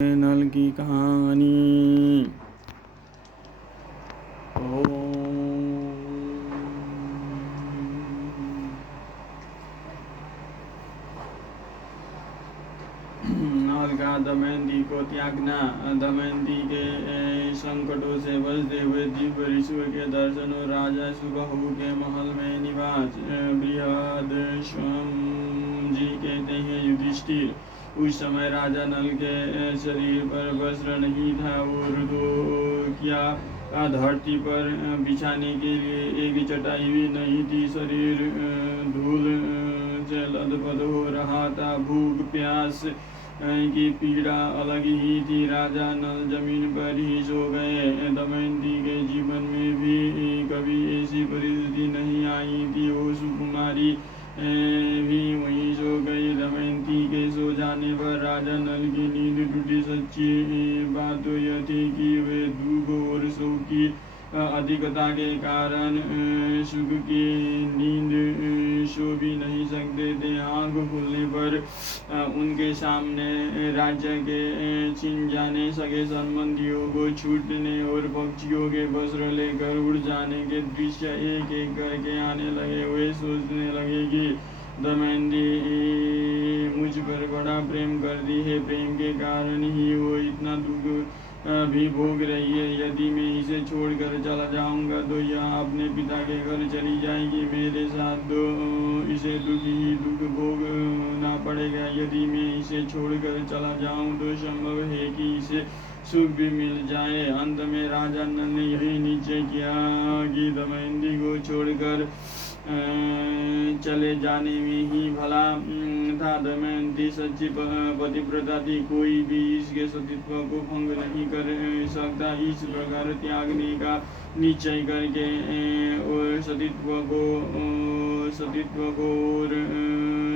नल की कहानी। नल का दमयंती को त्यागना। दमयंती के संकटों से बचते हुए दिव्य ऋषियों के दर्शन और राजा सुबाहु के महल में निवास। बृहदश्वम जी कहते हैं, युधिष्ठिर, उस समय राजा नल के शरीर पर वस्त्र नहीं था और तो क्या धरती पर बिछाने के लिए एक चटाई भी नहीं थी। शरीर धूल से लथपथ हो रहा था। भूख प्यास की पीड़ा अलग ही थी। राजा नल जमीन पर ही सो गए। दमयंती के जीवन में भी कभी ऐसी परिस्थिति नहीं आई थी। वो सुकुमारी भी वहीं सो गई। दमयंती के सो जाने पर राजा नल की नींद टूटी। सच्ची बात तो यह थी कि वे दुख और शोक की अधिकता के कारण सुख की नींद सो भी नहीं सकते थे। आँख खुलने पर उनके सामने राज्य के छिन जाने, सगे संबंधियों को छूटने और पक्षियों के वस्त्र लेकर उड़ जाने के दृश्य एक एक करके आने लगे। वे सोचने लगे कि दमयंती मुझ पर बड़ा प्रेम करती है। प्रेम के कारण ही वो इतना दुख भी भोग रही है। यदि मैं इसे छोड़कर चला जाऊंगा तो यह अपने पिता के घर चली जाएगी। मेरे साथ तो इसे दुख ही दुख भोगना पड़ेगा। यदि मैं इसे छोड़कर चला जाऊं तो संभव है कि इसे सुख भी मिल जाए। अंत में राजा नल ने यही निश्चय किया कि दमयंती को छोड़कर चले जाने में ही भला था। दमयंती सच्ची पतिव्रता थी। कोई भी इसके सतीत्व को भंग नहीं कर सकता। इस प्रकार त्यागने का निश्चय करके और सतीत्व को और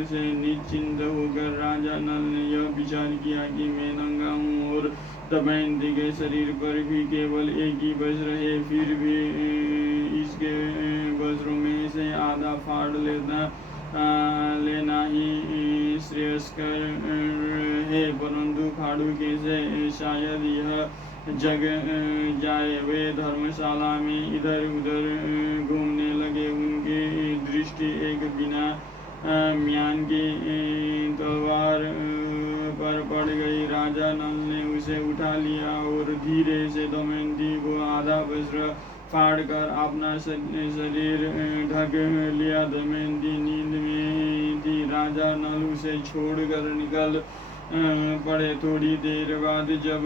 से निश्चिंत होकर राजा नल ने यह विचार किया कि मैं नंगा हूँ और दमयंती के शरीर पर भी केवल एक ही वस्त्र है। फिर भी इसके वस्त्रों में से आधा फाड़ लेना ही श्रेयस्कर है। परंतु फाड़ू कैसे, शायद यह जग जाए। वे धर्मशाला में इधर उधर घूमने लगे। उनकी दृष्टि एक बिना म्यान की तलवार पर पड़ गई। राजा नल ने उसे उठा लिया और धीरे से दमयंती को आधा वस्त्र फाड़कर अपना शरीर ढक लिया। दमयंती नींद में थी। राजा नल उसे छोड़कर निकल पड़े। थोड़ी देर बाद जब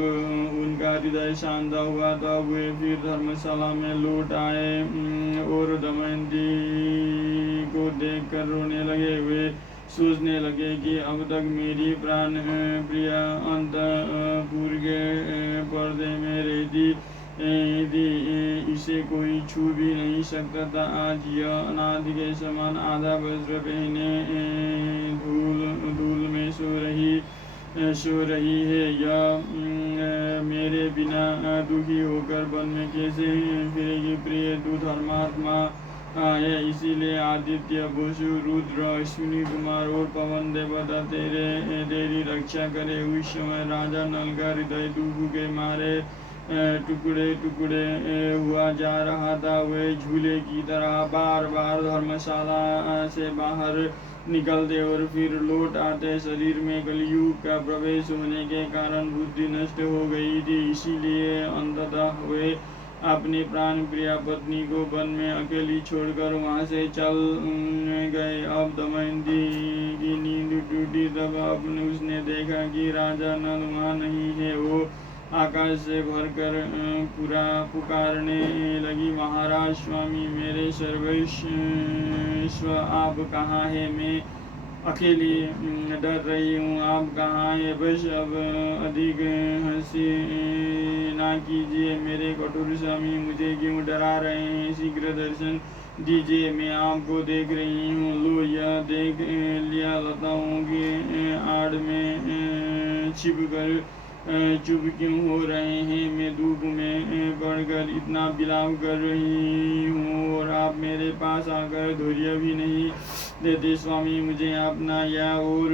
उनका हृदय शांत हुआ तब वे फिर धर्मशाला में लौट आए और दमयंती को देखकर रोने लगे। वे सोचने लगे कि अब तक मेरी प्राण प्रिया अंतपुर के पर्दे में रहती थी, इसे कोई छू भी नहीं सकता था। आज यह अनाथ के समान आधा वस्त्र पहने धूल में सो रही है। यह मेरे बिना दुखी होकर वन में कैसे फिरेगी। प्रिय, तू धर्मात्मा है, इसीलिए आदित्य, वसु, रुद्र, अश्विनी कुमार और पवन देवता तेरी रक्षा करे। उस समय राजा नल का हृदय दुख के मारे टुकड़े टुकड़े हुआ जा रहा था। वे झूले की तरह बार बार धर्मशाला से बाहर निकलते और फिर लौट आते। शरीर में कलयुग का प्रवेश होने के कारण बुद्धि नष्ट हो गई थी। इसीलिए अंततः वे अपनी प्राण प्रिया पत्नी को वन में अकेली छोड़कर वहां से चल गए। अब दमयंती की नींद टूटी। तब उसने देखा कि राजा नल वहाँ नहीं है। वो आकाश से भरकर पुकारने लगी, महाराज, स्वामी, मेरे सर्वस्व, आप कहाँ हैं? मैं अकेली डर रही हूँ, आप कहाँ हैं? बस अब अधिक हंसी ना कीजिए। मेरे कठोर स्वामी मुझे क्यों डरा रहे हैं? शीघ्र दर्शन दीजिए, मैं आपको देख रही हूँ। लो, यह देख लिया, लताओं की आड़ में छिप कर चुप क्यों हो रहे हैं? मैं दुख में पड़कर इतना विलाप कर रही हूँ और आप मेरे पास आकर धैर्य भी नहीं देते। स्वामी, मुझे अपना या और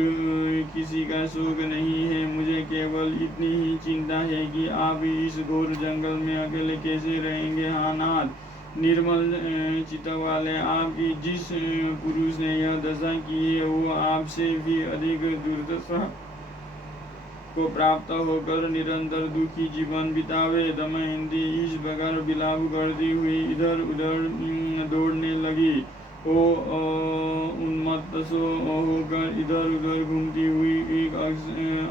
किसी का शोक नहीं है। मुझे केवल इतनी ही चिंता है कि आप इस घोर जंगल में अकेले कैसे रहेंगे। हाँ नाथ, निर्मल चित्त वाले, आपकी जिस पुरुष ने यह दशा की है वो आपसे भी अधिक दुर्दशा को प्राप्त होकर निरंतर दुखी जीवन बितावे। दमयंती इस प्रकार विलाप करती हुई इधर उधर दौड़ने लगी। वो उन्मत्त सो होकर इधर उधर घूमती हुई एक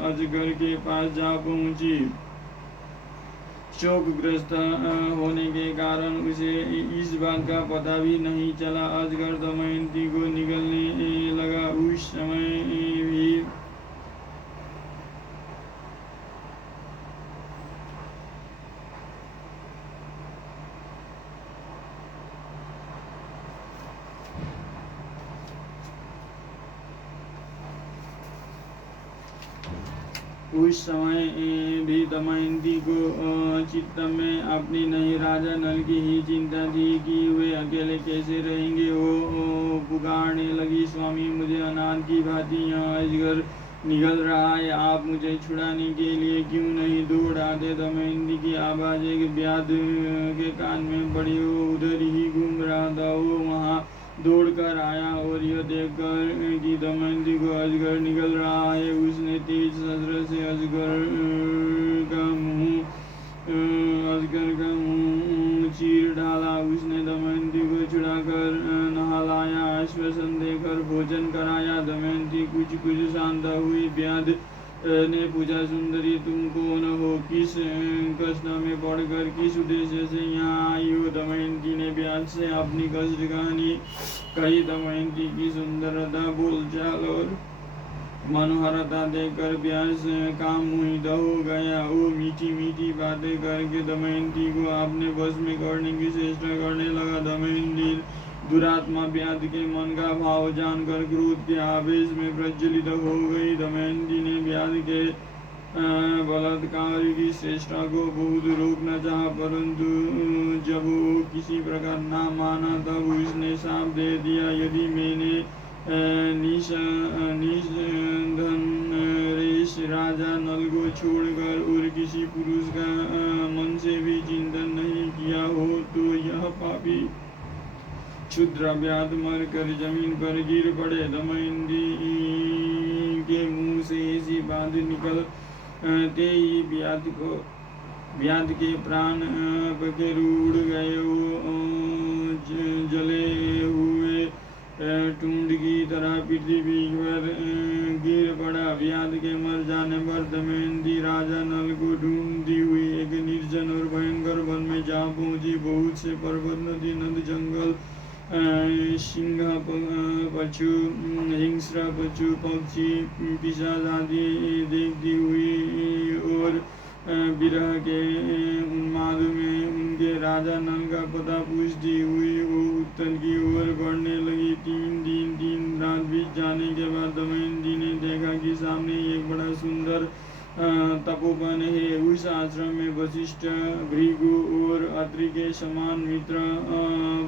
अजगर के पास जा पहुंची। शोकग्रस्त होने के कारण उसे इस बात का पता भी नहीं चला। अजगर दमयंती को निगलने लगा। उस समय भी दमयंती को चित्त में अपनी नहीं राजा नल की ही चिंता थी कि वे अकेले कैसे रहेंगे। वो पुकारने लगी, स्वामी, मुझे अनाथ की भांति यहाँ अजगर निगल रहा है। आप मुझे छुड़ाने के लिए क्यों नहीं दौड़ आते? दमयंती की आवाज़ एक व्याध के कान में पड़ी। वो उधर ही घूम रहा था। वो वहाँ दौड़ कर आया और यह देखकर कि दमयंती को अजगर निकल रहा है, उसने तेज शस्त्र से अजगर का मुंह चीर डाला। उसने दमयंती को छुड़ाकर नहलाया, आश्वासन देकर भोजन कराया। दमयंती कुछ शांत हुई। व्याध ने पूछा, सुंदरी, तुम कौन हो? किस कष्ट में पड़कर किस उद्देश्य से यहाँ आई हो? दमयंती ने व्याध से अपनी कष्ट कहानी कही। दमयंती की सुंदरता, बोलचाल और मनोहरता देखकर व्यास काम मोहित हो गया। वो मीठी मीठी बातें करके दमयंती को अपने वश में करने की चेष्टा करने लगा। दमयंती दुरात्मा व्याध के मन का भाव जानकर क्रोध के आवेश में प्रज्वलित हो गई। दमयंती ने व्याध के बलात्कार की चेष्टा को बहुत रोकना चाहा, परंतु जब वो किसी प्रकार ना माना तब उसने साफ दे दिया, यदि मैंने निधनरेश राजा नल को छोड़कर और किसी पुरुष का मन से भी चिंतन नहीं किया हो तो यह पापी क्षुद्र व्याध मर कर जमीन पर गिर पड़े। दमयंती के मुंह से ऐसी बात निकलते ही व्याध के प्राण पखेरु उड़ गए। जले हुए टूंड की तरह पृथ्वी पर गिर पड़ा। व्याध के मर जाने पर दमयंती राजा नल को ढूंढती हुई एक निर्जन और भयंकर वन में जा पहुंची। बहुत से पर्वत, नदी, नद, जंगल, सिंह, पशु, हिंस्र, पशु, पक्षी, पिशाच आदि देखती हुई और विरह के उन्माद में उनके राजा नल का पता पूछती हुई वो उत्तर की ओर बढ़ने लगी। 3 दिन 3 रात बीत जाने के बाद दमयंती ने देखा कि सामने एक बड़ा सुंदर तपोवन है। उस आश्रम में वशिष्ठ, भृगु और अत्रि के समान मित्र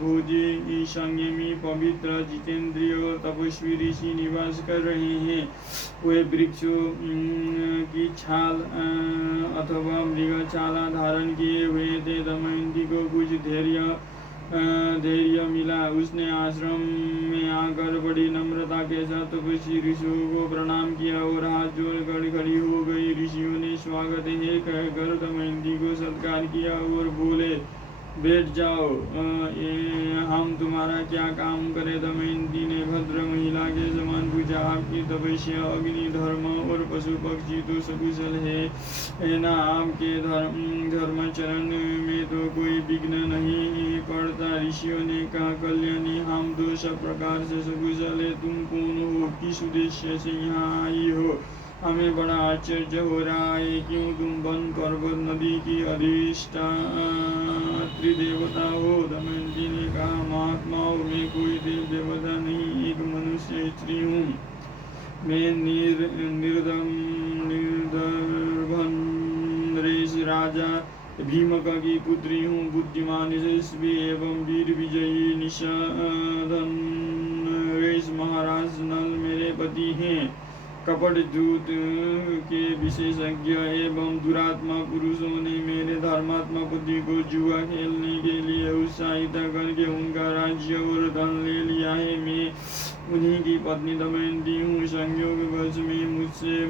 भोजी, संयमी, पवित्र, जितेंद्रिय और तपस्वी ऋषि निवास कर रहे हैं। वे वृक्षों की छाल अथवा मृग छाला धारण किए हुए थे। दमयंती को कुछ धैर्य मिला। उसने आश्रम में आकर बड़ी नम्रता के साथ तपस्वी ऋषियों को प्रणाम किया और हाथ जोड़कर खड़ी हो गई। ऋषियों ने स्वागत है कहकर दमयंती को सत्कार किया और बोले, बैठ जाओ, हम तुम्हारा क्या काम करें? दमयंती ने भद्र महिला के समान पूछा, आपकी तपस्या, अग्नि, धर्म और पशु पक्षी तो सकुशल है ना? आपके धर्माचरण में तो कोई विघ्न नहीं पड़ता। ऋषियों ने कहा, कल्याणी, हम तो सब प्रकार से सकुशल है। तुम कौन हो? किस उद्देश्य से यहाँ आई हो? हमें बड़ा आश्चर्य हो रहा है। क्यों तुम वन, पर्वत, नदी की अधिष्ठात्री देवता हो? दमयंती ने कहा, महात्माओं, मैं कोई देवता नहीं, एक मनुष्य स्त्री हूँ। मैं निर्धन राजा भीमक की पुत्री हूँ, बुद्धिमान यशस्वी एवं वीर विजयी निषाधन रेश महाराज नल मेरे पति हैं। कपट दूत के विशेषज्ञ एवं दुरात्मा पुरुषों ने मेरे धर्मात्मा पति को जुआ खेलने के लिए उत्साहित करके उनका राज्य और धन ले लिया है। मैं उन्हीं की पत्नी दमयंती हूँ। संयोगवश में मुझसे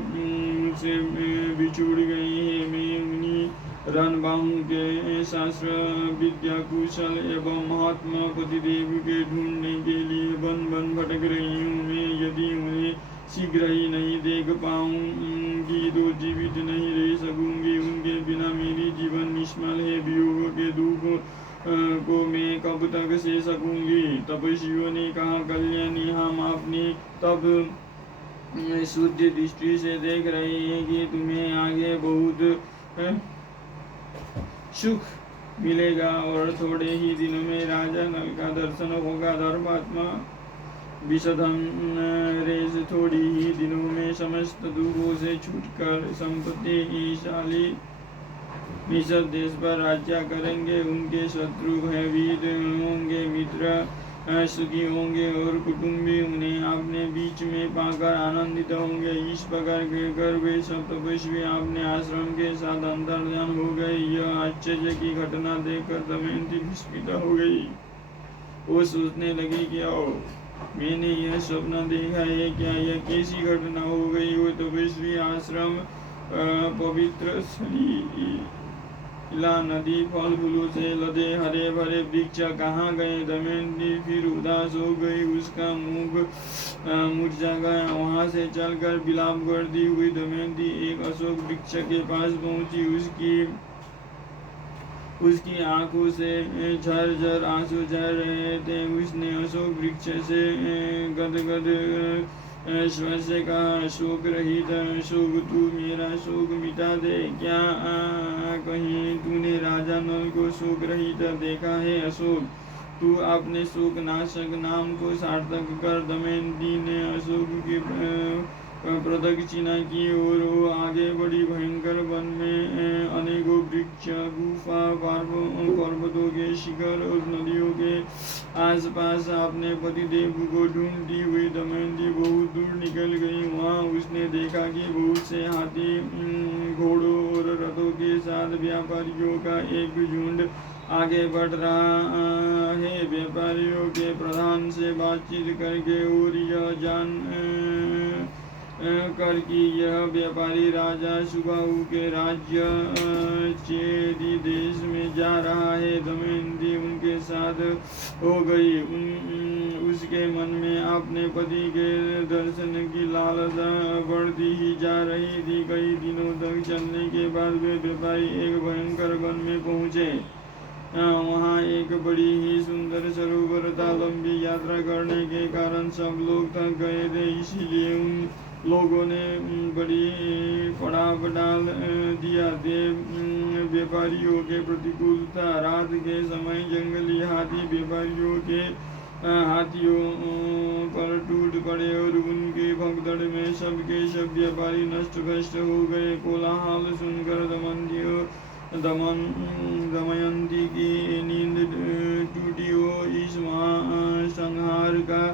बिछुड़ गई है। मैं उन्हीं रणबाहु के शास्त्र विद्या कुशल एवं महात्मा पतिदेव के ढूंढने के लिए वन वन भटक रही हूँ। मैं यदि उन्हें शीघ्र ही नहीं देख पाऊंगी तो जीवित नहीं रह सकूंगी। उनके बिना मेरी जीवन निष्फल है। वियोग के दुख को मैं कब तक सह सकूंगी। तपस्वियों ने कहा, कल्याणी हम अपनी तब शुद्ध दृष्टि से देख रहे हैं कि तुम्हें आगे बहुत सुख मिलेगा और थोड़े ही दिनों में राजा नल का दर्शन होगा। धर्मात्मा विषधन रेस थोड़ी ही दिनों में समस्त दुखों से छूटकर संपत्तिशाली निषद देश पर राज्य करेंगे। उनके शत्रु भयभीत होंगे, मित्र सुखी होंगे और कुटुंबी उन्हें अपने बीच में पाकर आनंदित होंगे। इस प्रकार कहकर वे सब तपस्वी अपने आश्रम के साथ अंतर्धान हो गए। यह आश्चर्य की घटना देखकर दमयंती विस्मित हो गई। वो सोचने लगी कि मैंने यह स्वप्न देखा है क्या? यह कैसी घटना हो गई? वो तपस्वी आश्रम पवित्र सलीला नदी फल फूलों से लदे हरे भरे वृक्ष कहाँ गए? दमयंती फिर उदास हो गई। उसका मुख मुरझा गया। वहां से चलकर विलाप करती हुई दमयंती एक अशोक वृक्ष के पास पहुंची। उसकी आंखों से झरझर आंसू झर रहे थे। उसने अशोक वृक्ष से गदगद स्वर से कहा, शोक रहित अशोक, तू मेरा शोक मिटा दे। क्या कहीं तूने राजा नल को शोक रहित देखा है? अशोक, तू अपने शोक नाशक नाम को सार्थक कर। दमयंती ने अशोक की प्रदक्षिणा की और वो आगे बढ़ी। भयंकर वन में अनेकों वृक्ष, गुफा, पर्वतों के शिखर और नदियों के आसपास अपने पतिदेव को ढूंढती हुई दमयंती बहुत दूर निकल गई। वहां उसने देखा कि बहुत से हाथी, घोड़ों और रथों के साथ व्यापारियों का एक झुंड आगे बढ़ रहा है। व्यापारियों के प्रधान से बातचीत करके और यह जान कर कि यह व्यापारी राजा सुबाहु के राज्य चेदी देश में जा रहा है, दमयंती उनके साथ हो गई। उसके मन में अपने पति के दर्शन की लालसा बढ़ती ही जा रही थी। कई दिनों तक चलने के बाद वे व्यापारी एक भयंकर वन में पहुंचे। वहाँ एक बड़ी ही सुंदर सरोवर था। लंबी यात्रा करने के कारण सब लोग थक गए थे, इसीलिए उन लोगों ने बड़ी पड़ाव डाल दिया। व्यापारियों के प्रतिकूल था। रात के समय जंगली हाथी व्यापारियों के हाथियों पर टूट पड़े और उनके भगदड़ में सबके सब व्यापारी नष्ट भ्रष्ट हो गए। कोलाहल सुनकर दमयंती की नींद टूटी। हो इस महासंहार का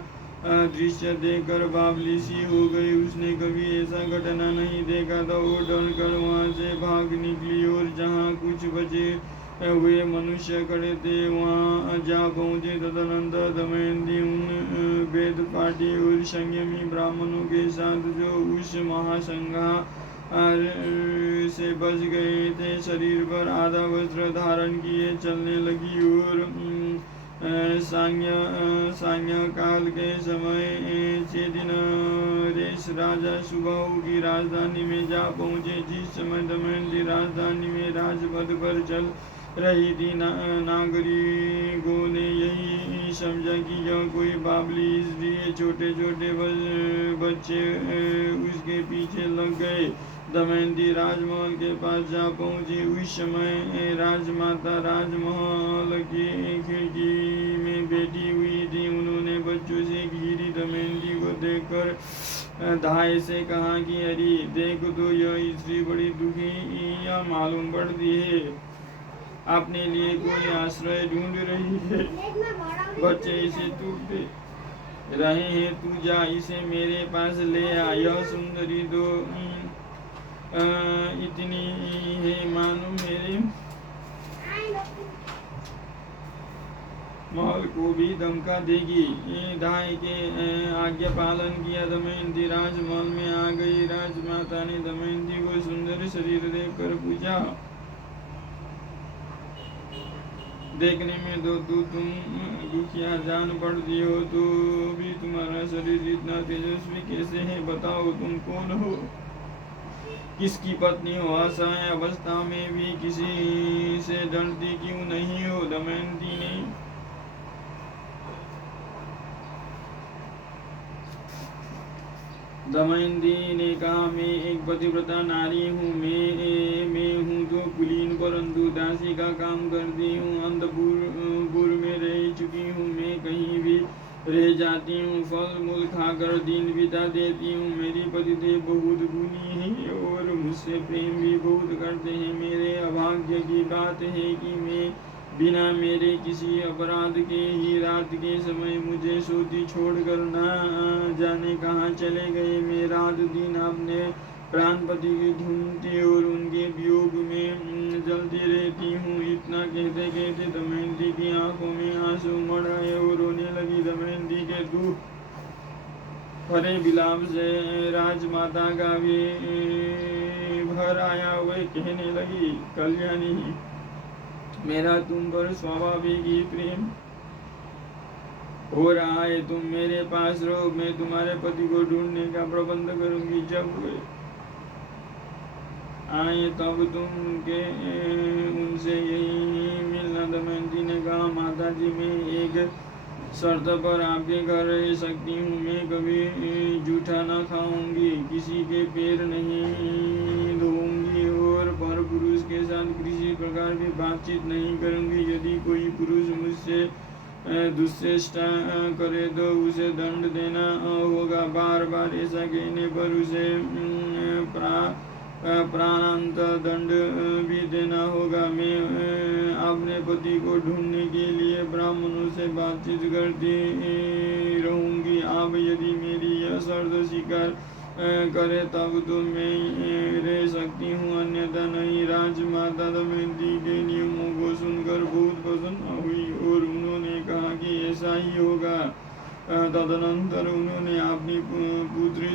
दृश्य देखकर बावली सी हो गई। उसने कभी ऐसा घटना नहीं देखा था। वो डरकर वहां से भाग निकली और जहाँ कुछ बचे हुए मनुष्य खड़े थे वहां जा पहुंचे। तदनंतर दमयंती उन वेद पाठी और संयमी ब्राह्मणों के साथ जो उस महासंहार से बच गए थे शरीर पर आधा वस्त्र धारण किए चलने लगी और सायंकाल के समय चेदिन रेस राजा सुबाहु की राजधानी में जा पहुंचे। जिस समय दमयंती राजधानी में राजपथ पर चल रही थी, नागरिकों ने यही समझा कि यह कोई बावली, इसलिए छोटे छोटे बच्चे उसके पीछे लग गए। दमयंती राजमहल के पास जा पहुंची। उस समय राजमाता राजमहल की खिड़की में बैठी हुई थी। उन्होंने बच्चों से घिरी दमयंती को देखकर धाय से कहा कि अरे देख तो यह स्त्री बड़ी दुखी या मालूम पड़ती है, अपने लिए कोई आश्रय ढूंढ रही है। बच्चे इसे टूटते रहे हैं, तू जा इसे मेरे पास ले आ। यह सुंदरी तो इतनी है मानो मेरे महल को भी धमका देगी। धाय के आज्ञा पालन किया दमयंती राजमहल में आ गई। राजमाता ने दमयंती को सुंदर शरीर देखकर पूछा, देखने में तो तुम दुखिया जान पड़ती हो, तो भी तुम्हारा शरीर इतना तेजस्वी कैसे है? बताओ तुम कौन हो, किसकी पत्नी हो? असहाय अवस्था में भी किसी से डरती क्यों नहीं हो? दमयंती ने कहा, मैं एक पतिव्रता नारी हूँ। मैं हूँ तो कुलीन, परंतु दासी का काम करती हूँ। अंतपुर में रह चुकी हूँ। मैं कहीं भी रह जाती हूँ, फल मूल खाकर दिन बिता देती हूँ। मेरी पतिदेव बहुत गुणी है और मुझसे प्रेम भी बहुत करते हैं। मेरे अभाग्य की बात है कि मैं बिना मेरे किसी अपराध के ही रात के समय मुझे सोती छोड़कर न जाने कहाँ चले गए। मैं रात दिन अपने प्राणपति की ढूंढती और उनके वियोग में जलती रहती हूँ। इतना कहते कहते दमयंती की आंखों में आंसू उमड़ आए और रोने लगी। दमयंती के दुख भरे विलाप से राजमाता का भी भर आया। वह कहने लगी, कल्याणी, मेरा तुम पर स्वाभाविक ही प्रेम हो रहा है। तुम मेरे पास रहो, मैं तुम्हारे पति को ढूंढने का प्रबंध करूंगी। जब वे आए तब तुम के उनसे यही मिलना। दमयंती ने कहा, माता जी, मैं एक शर्त पर आपके घर रह सकती हूँ। मैं कभी जूठा न खाऊंगी, किसी के पैर नहीं धोऊंगी और पर पुरुष के साथ किसी प्रकार की बातचीत नहीं करूंगी। यदि कोई पुरुष मुझसे दुश्चेष्टा करे तो उसे दंड देना होगा। बार बार ऐसा कहने पर उसे प्राणांत दंड भी देना होगा। मैं अपने पति को ढूंढने के लिए ब्राह्मणों से बातचीत करती रहूंगी। आप यदि मेरी यह शर्त स्वीकार करे तब तो मैं रह सकती हूँ, अन्यथा नहीं। राजमाता दमयंती के नियमों को सुनकर बहुत प्रसन्न हुई और उन्होंने कहा कि ऐसा ही होगा। तदनंतर उन्होंने अपनी पुत्री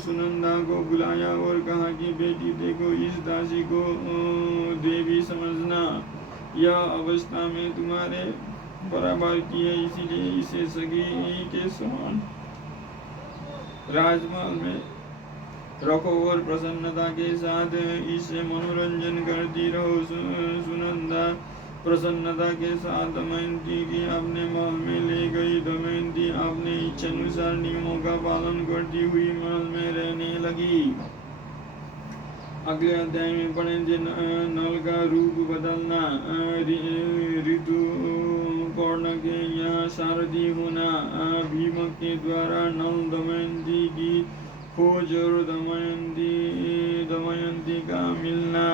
सुनंदा को बुलाया और कहा कि बेटी देखो, इस दासी को देवी समझना। यह अवस्था में तुम्हारे बराबर की है, इसीलिए इसे सगी के समान राजमहल में रखो और प्रसन्नता के साथ इससे मनोरंजन करती रहो। सुनंदा प्रसन्नता के साथ दमयंती की अपने महल में ले गई। दमयंती अपने इच्छानुसार नियमों का पालन करती हुई महल में रहने लगी। अगले अध्याय में पढ़ेंगे नल का रूप बदलना, ऋतु पर्ण के यहाँ सारथी होना, भीम के द्वारा नल दमयंती की खोज और दमयंती का मिलना।